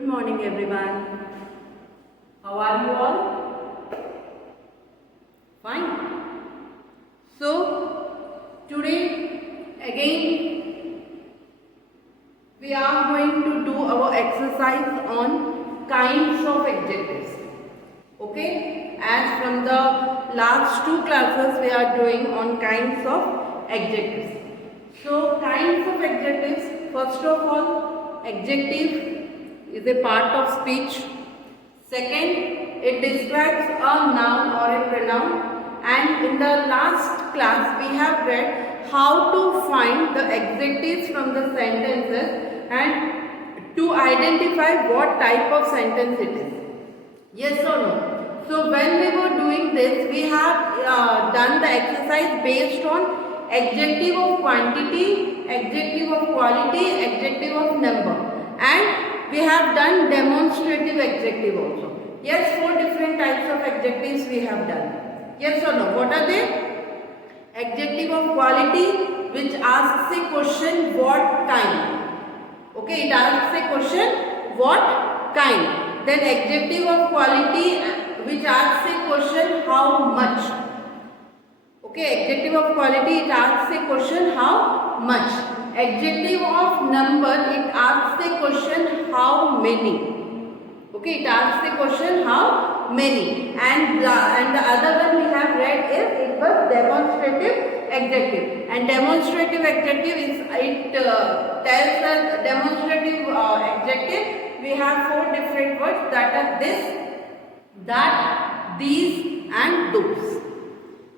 Good morning everyone. How are you all? Fine. So today again we are going to do our exercise on kinds of adjectives. Okay? As from the last two classes we are doing on kinds of adjectives. So kinds of adjectives, first of all, adjective is a part of speech. Second, it describes a noun or a pronoun, and in the last class we have read how to find the adjectives from the sentences and to identify what type of sentence it is. Yes or no? So when we were doing this, we have done the exercise based on adjective of quantity, adjective of quality, adjective of number, and we have done demonstrative adjective also. Yes, 4 different types of adjectives we have done. Yes or no? What are they? Adjective of quality, which asks a question what kind. Okay, it asks a question what kind. Then adjective of quality, which asks a question how much. Okay, adjective of quality, it asks a question how much. Adjective of number, it asks a question how many. Okay, it asks the question how many, and the other one we have read is it was demonstrative adjective, and demonstrative adjective is it tells us demonstrative adjective we have 4 different words that are this, that, these and those.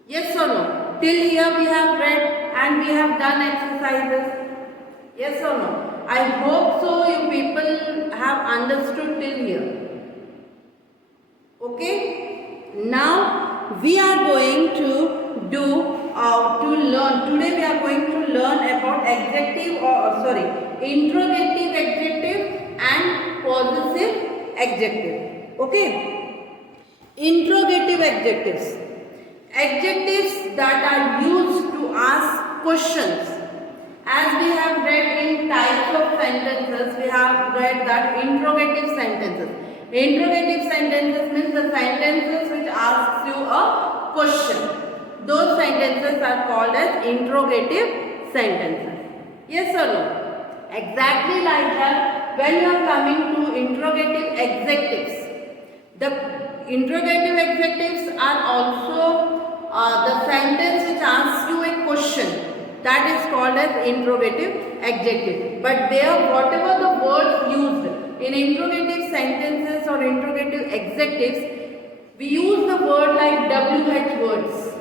Yes or no? Till here we have read and we have done exercises. Yes or no? I hope so you people have understood till here. Okay? Now we are going to learn. Today we are going to learn about adjective interrogative adjective and possessive adjective. Okay? Interrogative adjectives. Adjectives that are used to ask questions. As we have read in types of sentences, we have read that interrogative sentences. Interrogative sentences means the sentences which asks you a question. Those sentences are called as interrogative sentences. Yes or no? Exactly like that, when you are coming to interrogative adjectives, the interrogative adjectives are also the sentence which asks you a question. That is called as interrogative adjective. But there, whatever the words used in interrogative sentences or interrogative adjectives, we use the word like WH words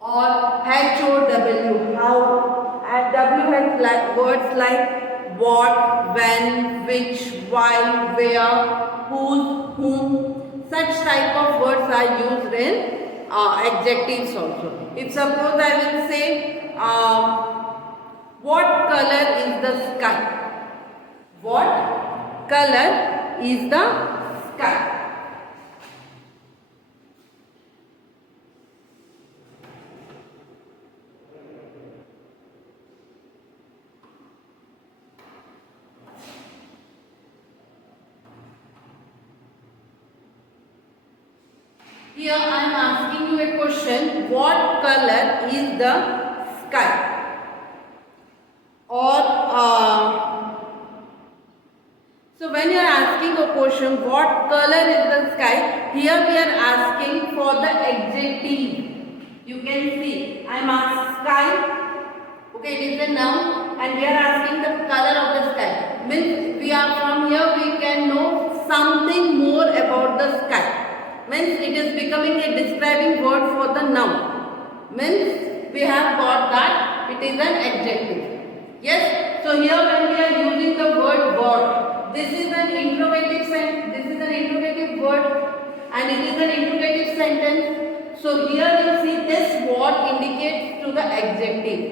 or HOW, how, and WH words like what, when, which, why, where, whose, whom. Such type of words are used in adjectives also. If suppose I will say what color is the sky? What color is the sky? Here I am asking you a question, what color is the sky? Or so when you are asking a question, what color is the sky? Here we are asking for the adjective. You can see I am asking sky. Okay, it is a noun, and we are asking the color of the sky. Means we are from here we can know something more about the sky. Means it is becoming a describing word for the noun. Means we have got that it is an adjective. Yes. So here when we are using the word what, this is an interrogative sentence. This is an interrogative word, and it is an interrogative sentence. So here you see this what indicates to the adjective.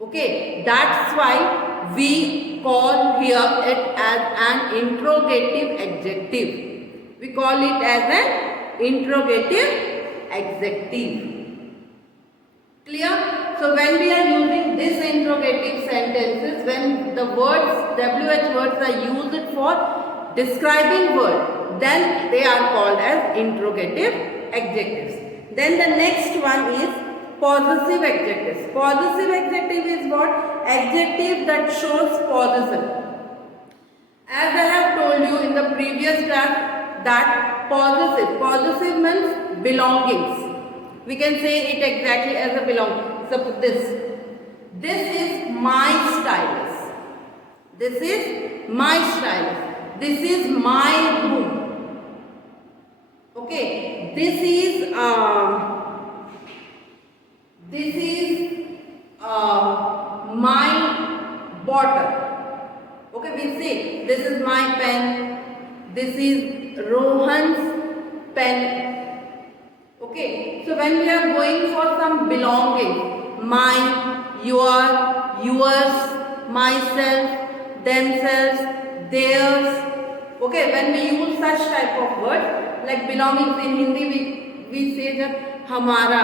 Okay. That's why we call here it as an interrogative adjective. We call it as an interrogative adjective. Clear? So when we are using this interrogative sentences, when the words, WH words are used for describing word, then they are called as interrogative adjectives. Then the next one is possessive adjectives. Possessive adjective is what? Adjective that shows possession. As I have told you in the previous class that possessive means belongings. We can say it exactly as a belonging. So this is my stylus. This is my stylus. This is my room. Okay. This is my bottle. Okay, we say this is my pen, this is Rohan's pen. Okay, so when we are going for some belonging, my, your, yours, myself, themselves, theirs. Okay, when we use such type of words like belongings in Hindi, we say that हमारा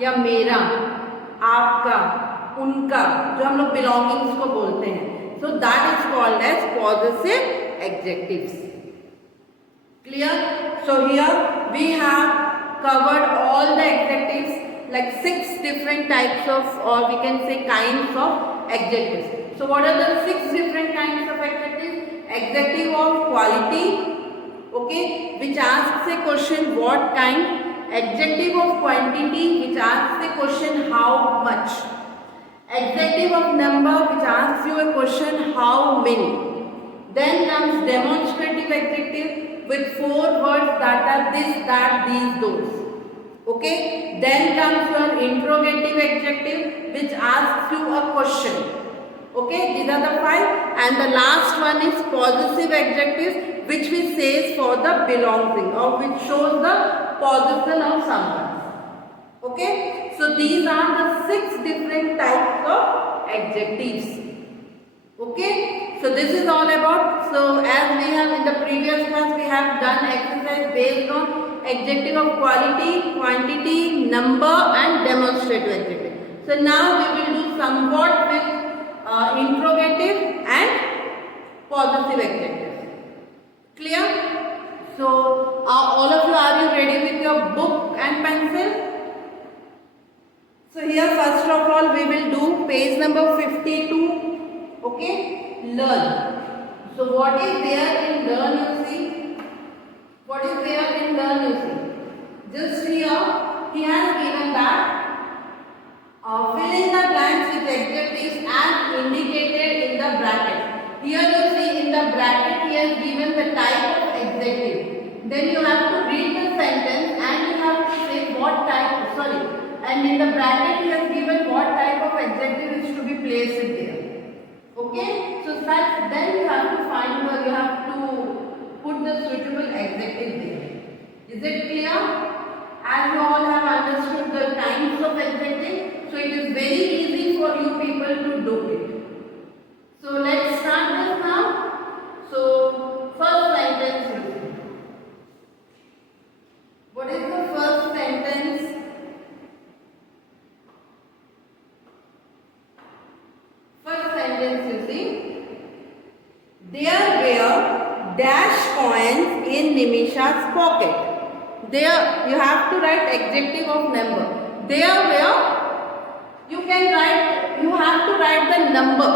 या मेरा, आपका, उनका, जो हम लोग belongings को बोलते हैं. So that is called as possessive adjectives. Clear? So here we have covered all the adjectives, like 6 different types of, or we can say kinds of adjectives. So what are the 6 different kinds of adjectives? Adjective of quality, okay, which asks a question what kind. Adjective of quantity, which asks a question how much. Adjective of number, which asks you a question how many. Then comes demonstrative adjective with 4 words that are this, that, these, those. Okay. Then comes your interrogative adjective which asks you a question. Okay. These are the 5. And the last one is possessive adjectives which we say for the belonging or which shows the possession of someone. Okay, so these are the 6 different types of adjectives. Okay, so this is all about. So as we have in the previous class, we have done exercise based on adjective of quality, quantity, number and demonstrative adjective. So now we will do somewhat with interrogative and possessive adjectives. Clear? So all of you, are you ready with your book and pencil? So here first of all we will do page number 52, okay, learn. So what is there in learn you see? What is there in learn you see? Just here he has given that fill in the blanks with adjectives as indicated in the bracket. Here you see in the bracket he has given the type of adjective. Then you have to read the sentence and you have to say what type, and in the bracket he has given what type of adjective is to be placed there. Okay, so that then you have to find or you have to put the suitable adjective there. Is it clear? As you all have understood the kinds of adjective, so it is very easy for you people to do it. So let's start this now. So first sentence. What is the first sentence? You see, there were dash coins in Nimisha's pocket. There you have to write adjective of number. There were, you have to write the number.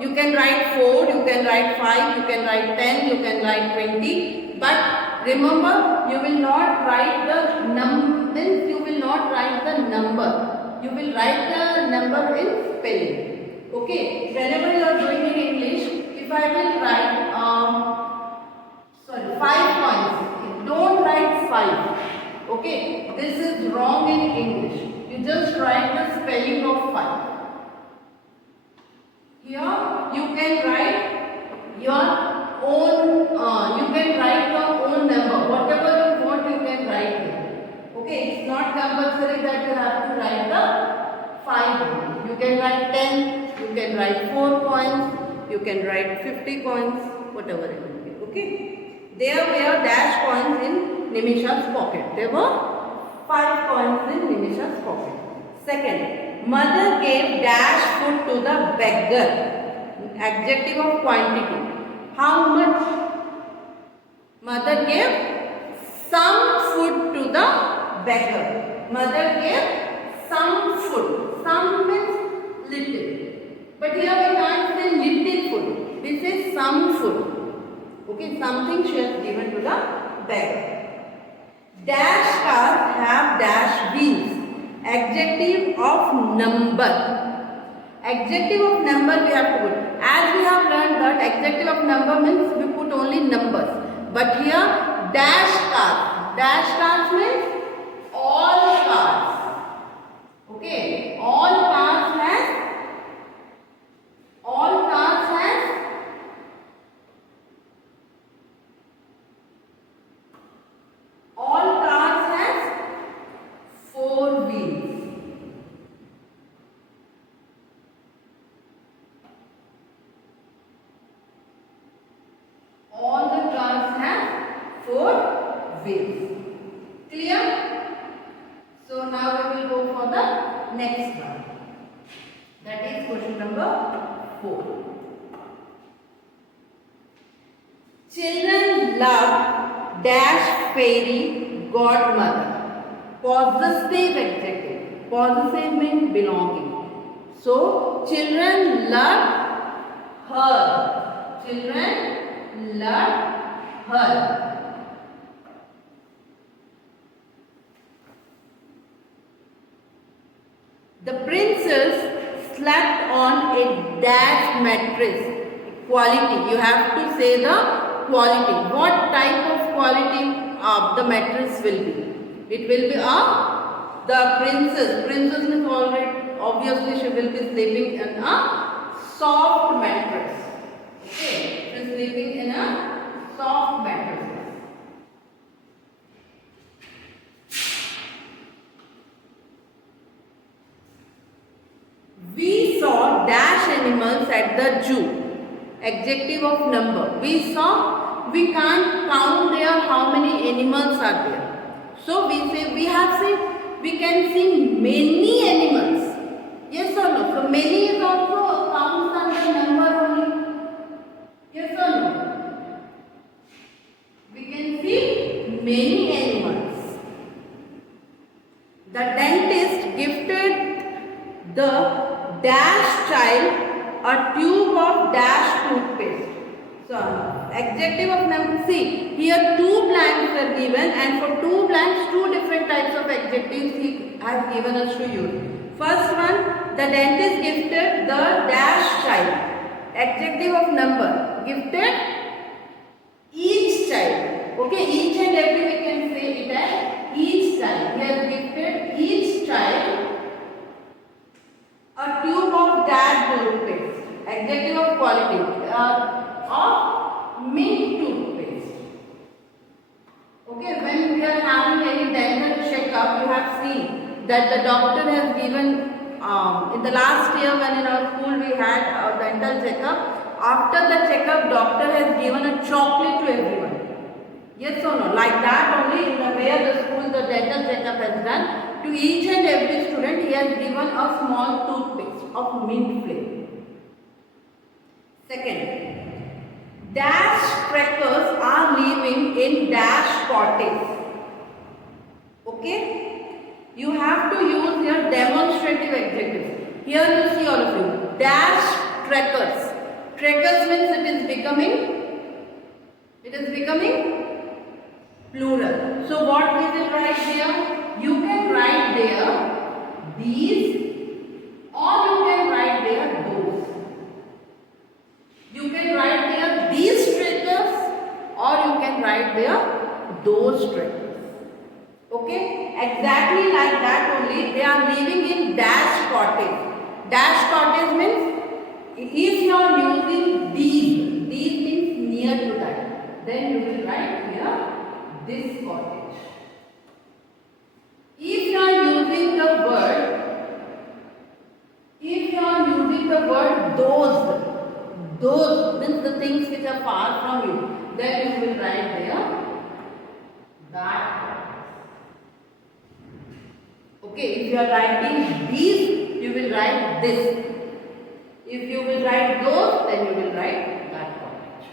You can write 4, you can write 5, you can write 10, you can write 20. But remember, you will not write the number. You will not write the number. You will write the number in spelling. Okay, whenever you are doing in English, if I will write 5 coins, don't write 5. Okay, this is wrong in English. You just write the spelling of 5. Here you can write your own, number, whatever you want you can write here. Okay, it's not compulsory that you have to write the 5. You can write 10. You can write 4 coins, you can write 50 coins, whatever it will be. Okay. There were dash coins in Nimisha's pocket. There were 5 coins in Nimisha's pocket. Second, Mother gave dash food to the beggar. Adjective of quantity. How much? Mother gave some food to the beggar. Mother gave some food. Some means little. But here we can't say little food. We say some food. Okay, something she has given to the beggar. Dash cars have dash wheels. Adjective of number. Adjective of number we have to put. As we have learned that adjective of number means we put only numbers. But here dash cars. Dash cars means all cars. Okay. All cars has four wheels. All the cars have four wheels. Clear? So now we will go for the next one. That is question number 4. Children love dash fairy godmother. Possessive adjective. Possessive means belonging. So children love her. Children love her. The princess slept on a dash mattress. Quality. You have to say the quality. What type of quality the mattress will be? It will be the princess. Princess means already obviously she will be sleeping in a soft mattress. Okay, she is sleeping in a soft mattress. We saw dash animals at the zoo. Adjective of number. We saw, we can't count there how many animals are there. So we say, we have seen, we can see many animals. Yes or no? So many is also counts under number only. Yes or no? We can see many animals. The dentist gifted the dash child a tube of dash toothpaste. So, adjective of number. See, here two blanks are given, and for two blanks, two different types of adjectives he has given us to use. First one, the dentist gifted the dash child. Adjective of number. Gifted each child. Okay, each and every we can say it as each child. He has gifted each child a tube of dash toothpaste. Adjective of quality. Of mint toothpaste. Okay, when we are having any dental checkup, you have seen that the doctor has given, in the last year when in our school we had a dental checkup, after the checkup doctor has given a chocolate to everyone. Yes or no? Like that only in the way the school the dental checkup has done, to each and every student he has given a small toothpaste of mint flavor. Second, dash crackers are living in dash cottage. Okay? You have to use your demonstrative adjectives. Here you see all of you. Dash crackers. Crackers means it is becoming plural. So what we will write here? You can write there these, or you can write there those. You can write there these crackers, or you can write there those crackers. Okay? Exactly like that only, they are living in dash cottage. Dash cottage means, if you are using these means near to that, then you will write here this cottage. If you are using the word those means the things which are far from you, then you will write there that. Okay, if you are writing these, you this. If you will write those, then you will write that cottage.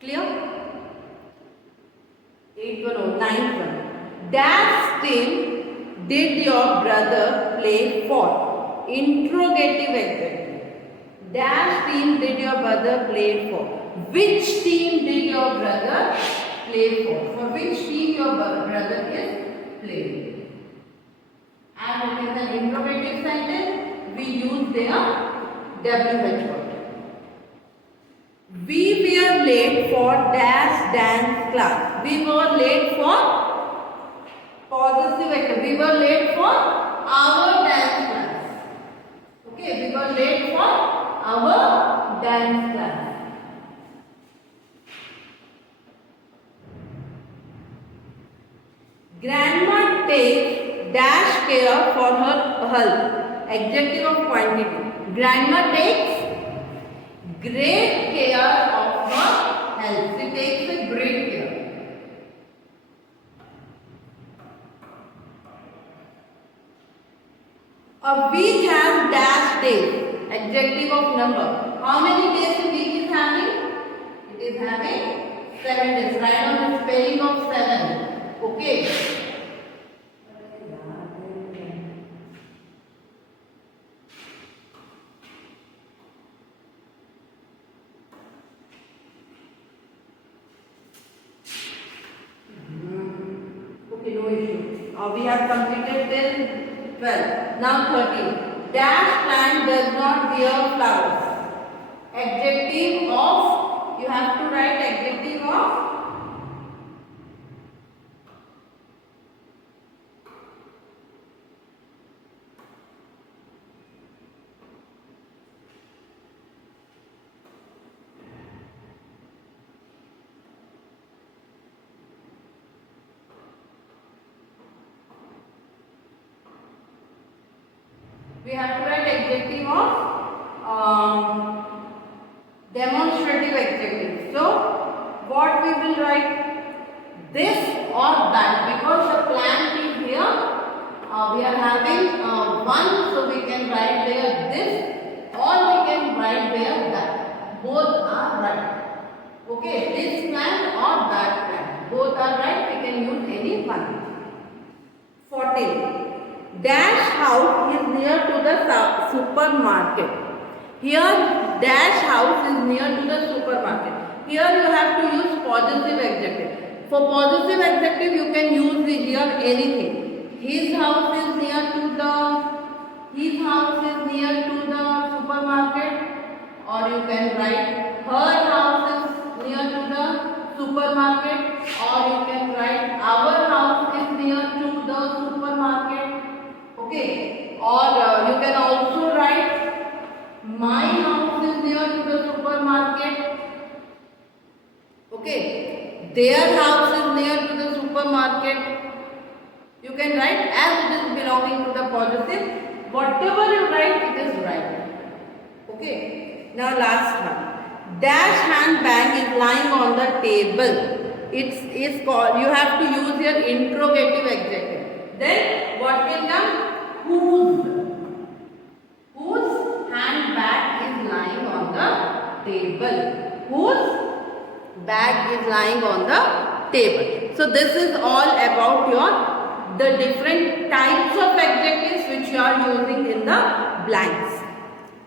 Clear? 8th one or 9th one. Dash team did your brother play for? Interrogative adjective. Dash team did your brother play for? Which team did your brother play for? For which team your brother is playing? And it is an interrogative sentence. We use their WH word. We were late for dash dance class. We were late for possessive active. We were late for our dance class. Okay, we were late for our dance class. Grandma takes dash care for her health. Adjective of quantity. Grandma takes great care of her health. She takes a great care. A week has dash days. Adjective of number. How many days a week is having? It is having 7 days. Write on the spelling of 7. Okay. Okay, no issue. We have completed till 12. Now 13. Dash plant does not bear flowers. Adjective of, you have to write adjective of we have to write adjective of demonstrative adjective. So, what we will write? This or that, because the plant is here. We are having one, so we can write there this, or we can write there that. Both are right. Okay, this plant or that plant. Both are right. We can use any one. 14. Dash house is near to the supermarket. Here, dash house is near to the supermarket. Here you have to use possessive adjective. For possessive adjective, you can use here anything. His house is near to the supermarket, or you can write her house is near to the supermarket, or you can write our house is near to the supermarket. Okay, or you can also write my house is near to the supermarket. Okay, their house is near to the supermarket. You can write as it is belonging to the possessive. Whatever you write, it is right. Okay, now last one. Dash handbag is lying on the table. It is called, you have to use your interrogative adjective. Then what will come? Whose handbag is lying on the table? Whose bag is lying on the table? So this is all about the different types of adjectives which you are using in the blanks.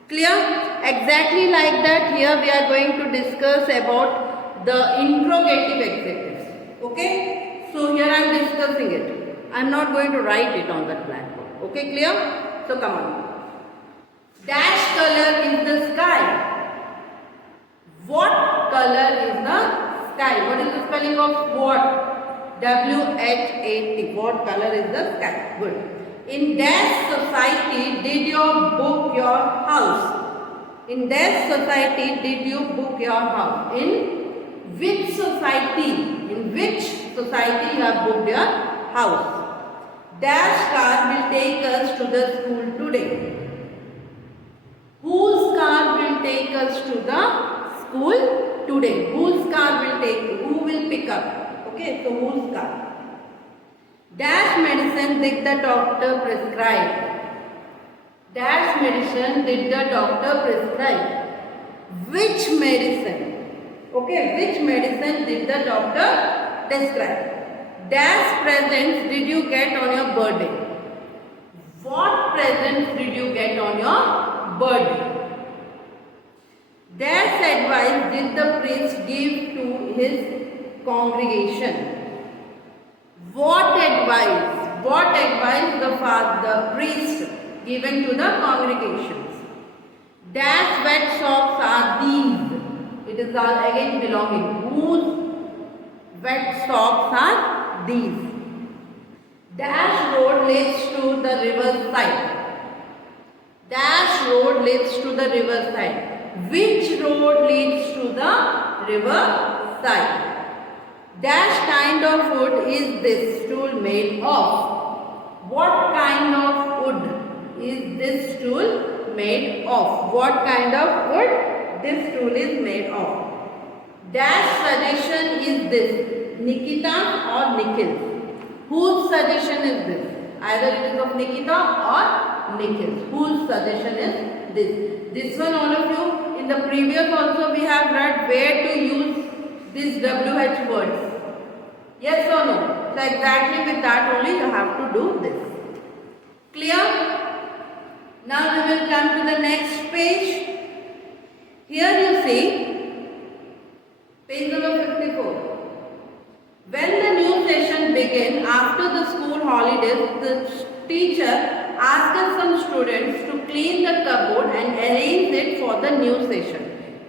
Clear? Exactly like that, here we are going to discuss about the interrogative adjectives. Okay? So here I am discussing it. I am not going to write it on that blackboard. Okay, clear? So come on. Dash color is the sky. What color is the sky? What is the spelling of what? WHAT. What color is the sky? Good. In dash society did you book your house? In dash society did you book your house? In which society? In which society you have booked your house? Dash car will take us to the school today. Whose car will take us to the school today? Whose car will take you? Who will pick up? Okay, so whose car? Dash medicine did the doctor prescribe? Dash medicine did the doctor prescribe? Which medicine? Okay, which medicine did the doctor prescribe? Dash presents did you get on your birthday? What presents did you get on your birthday? Dash advice did the priest give to his congregation? What advice the priest given to the congregations? Dash wet socks are these? It is all again belonging. Whose wet socks are these? Dash road leads to the river side. Dash road leads to the river side. Which road leads to the river side? Dash kind of wood is this stool made of? What kind of wood is this stool made of? What kind of wood this stool is made of? Dash suggestion is this? Nikita or Nikhil? Whose suggestion is this? Either it is of Nikita or Nikhil. Whose suggestion is this? This one all of you, in the previous also we have read where to use these WH words. Yes or no? So exactly with that only you have to do this. Clear? Now we will come to the next page. Here you see page number 54. When the new session began after the school holidays, the teacher asked some students to clean the cupboard and arrange it for the new session.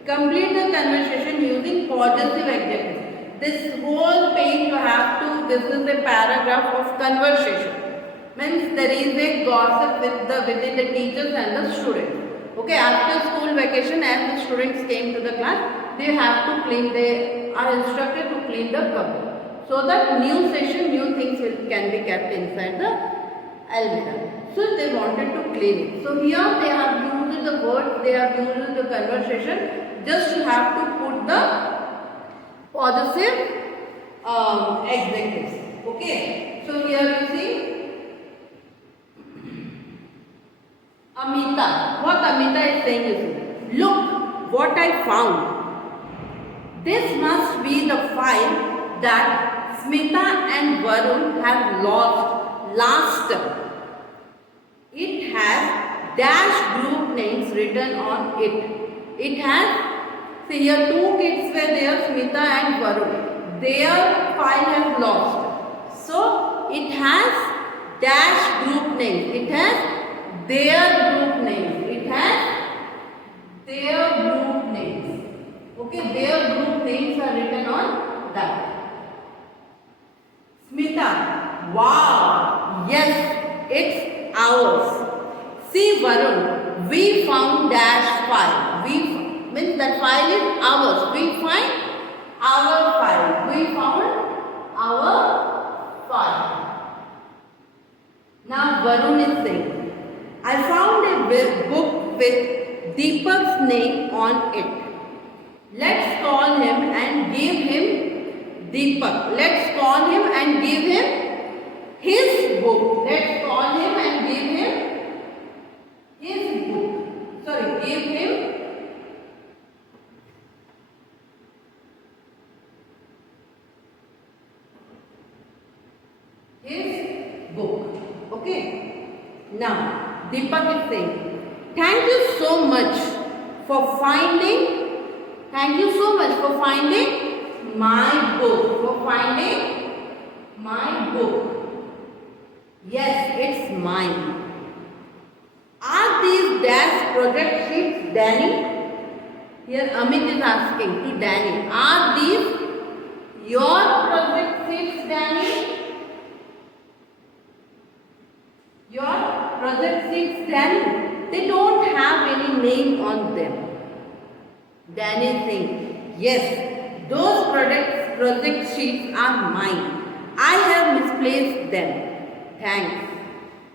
Complete the conversation using possessive adjectives. This whole page you have to, this is a paragraph of conversation. Means there is a gossip within the teachers and the students. Okay, after school vacation, as the students came to the class, they have to clean, they are instructed to clean the cupboard. So that new session, new things can be kept inside the almirah. So they wanted to clean it. So here they have used the word, they have used the conversation. Just you have to put the possessive adjectives. Okay. So here you see Amita. What Amita is saying is, look what I found. This must be the file that Smita and Varun have lost last term. It has dash group names written on it. It has, see here two kids were there, Smita and Varun. Their file has lost. So it has dash group names. It has their group names. It has their group names. Okay, their group names are written on that. Smita, wow, yes, it's ours. See Varun, we found dash file. We means that file is ours. We find our file. We found our file. Now Varun is saying, I found a book with Deepak's name on it. Let's call him and give him Deepak. Let's call him and give him his book. Let's call him and give him his book. Sorry, give him his book. Okay. Now, Deepak is saying, thank you so much for finding my book. For finding my book. Yes, it's mine. Are these dash project sheets, Danny? Here Amit is asking to Danny, are these your project sheets, Danny? Your project sheets, Danny? They don't have any name on them. Danny is saying, yes, those project sheets are mine. I have misplaced them. Thanks.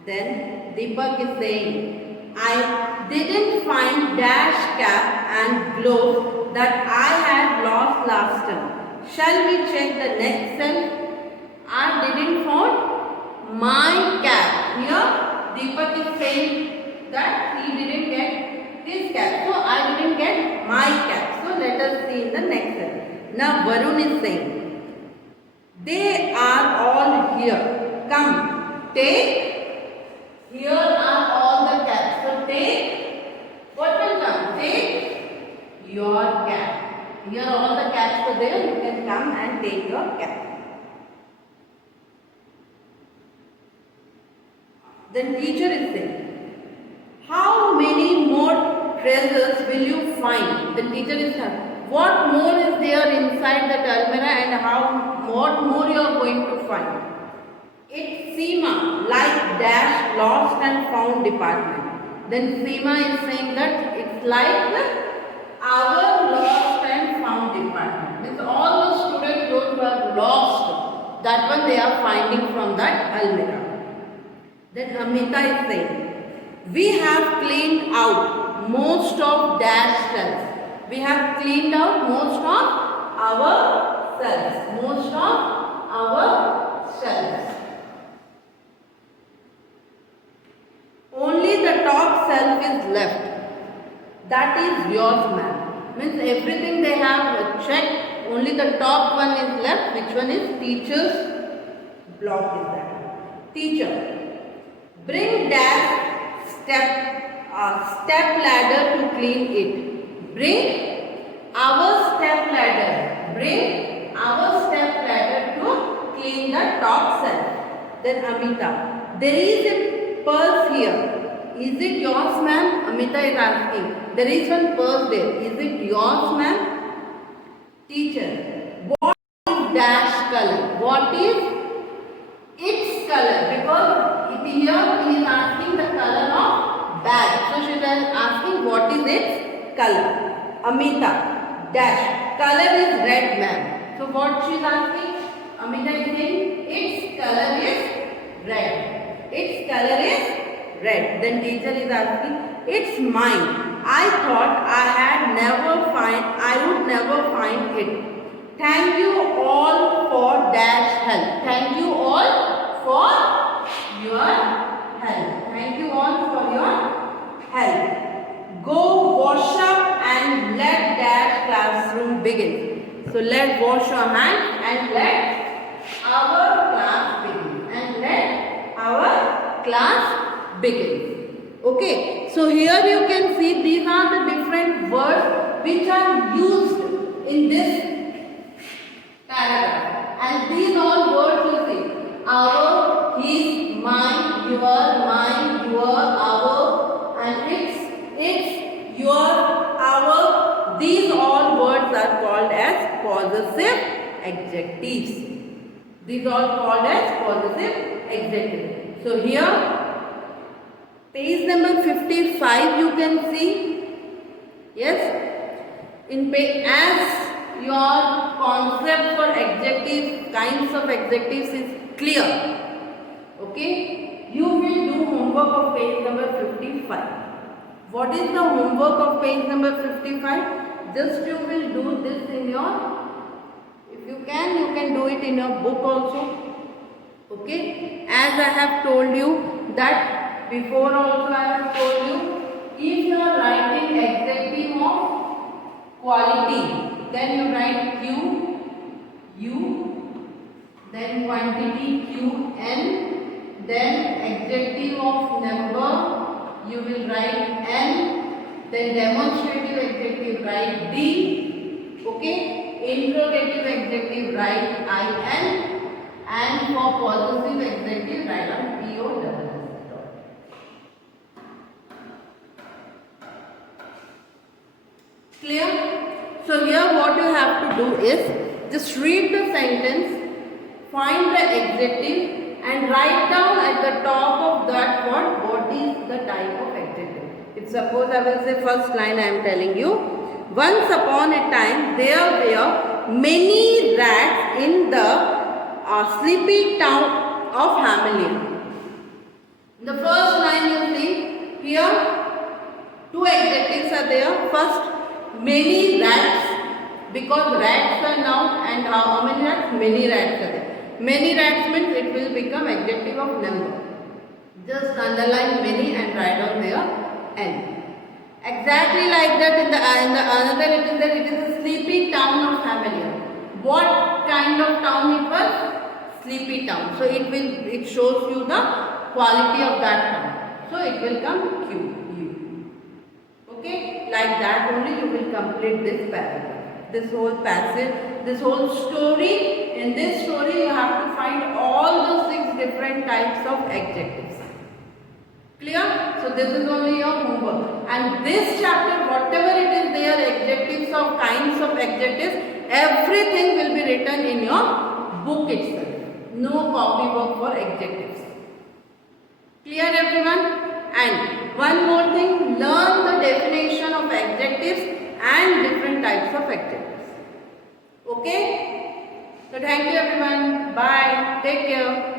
Then Deepak is saying, I didn't find dash cap and gloves that I had lost last time. Shall we check the next cell? I didn't find my cap. Here Deepak is saying that he didn't get his cap. So I didn't get my cap. So let us see in the next sentence. Now Varun is saying, they are all here. Come, take. Here are all the caps. So take. What will come? Take your cap. Here all the caps are there. You can come and take your cap. Then teacher is saying, how many more treasures will you find? The teacher is saying, what more is there inside that almirah and what more you are going to find? It's Seema, like dash lost and found department. Then Seema is saying that it's like our lost and found department. Means all the students those who have lost, that one they are finding from that almirah. Then Amita is saying, we have cleaned out most of dash cells. We have cleaned out most of our cells. Most of our cells. Only the top cell is left. That is yours, ma'am. Means everything they have checked. Only the top one is left. Which one is teacher's block is that. Teacher. Bring dash step ladder to clean it. Bring our step ladder. Bring our step ladder to clean the top cell. Then Amita. There is a purse here. Is it yours, ma'am? Amita is asking. There is one purse there. Is it yours, ma'am? Teacher. What is dash color? What is its color? Because here he is asking the color of bag. So she is asking what is its color. Amita, dash, color is red, ma'am. So what she is asking? Amita is saying its color is red. Its color is red. Then teacher is asking, it's mine. I thought I would never find it. Thank you all for dash help. Thank you all for your help. Thank you all for your help. Go wash up and let dash classroom begin. So let wash your hands and let our class begin. And let our class begin. Okay. So here you can see these are the different words which are used in this paragraph. And these all words you see. Our, his, mine, your, our, and its, your, our. These all words are called as possessive adjectives. These are called as possessive adjectives. So here, page number 55 you can see. Yes, in page as your concept for adjectives, kinds of adjectives is clear. Okay, you will do homework of page number 55. What is the homework of page number 55? Just you will do this in your, if you can do it in your book also. Okay, as I have told you that before also I have told you, if you are writing adjective of quality, then you write Q, U, then quantity Q, N, then adjective of number, you will write N, then demonstrative adjective write D, okay, interrogative adjective write IN, and for possessive adjective write on POSS. Clear? So here what you have to do is just read the sentence, find the adjective and write down at the top of that word what is the type of adjective. If suppose I will say first line I am telling you, once upon a time there were many rats in the sleepy town of Hamelin. The first line you see here, two adjectives are there. First, many rats, because rats are noun, and how many rats? Many rats are there. Many rats means it will become adjective of number. Just underline many and write down their end. Exactly like that in the another it is that it is a sleepy town of familiar. What kind of town it was? Sleepy town. So it shows you the quality of that town. So it will come Q. U. Okay, like that only you will complete this paragraph. This whole passage, this whole story. In this story you have to find all the 6 different types of adjectives. Clear? So this is only your homework. And this chapter, whatever it is there, adjectives of kinds of adjectives, everything will be written in your book itself. No copybook for adjectives. Clear everyone? And one more thing, learn the definition of adjectives and different types of adjectives. Okay? So thank you everyone. Bye. Take care.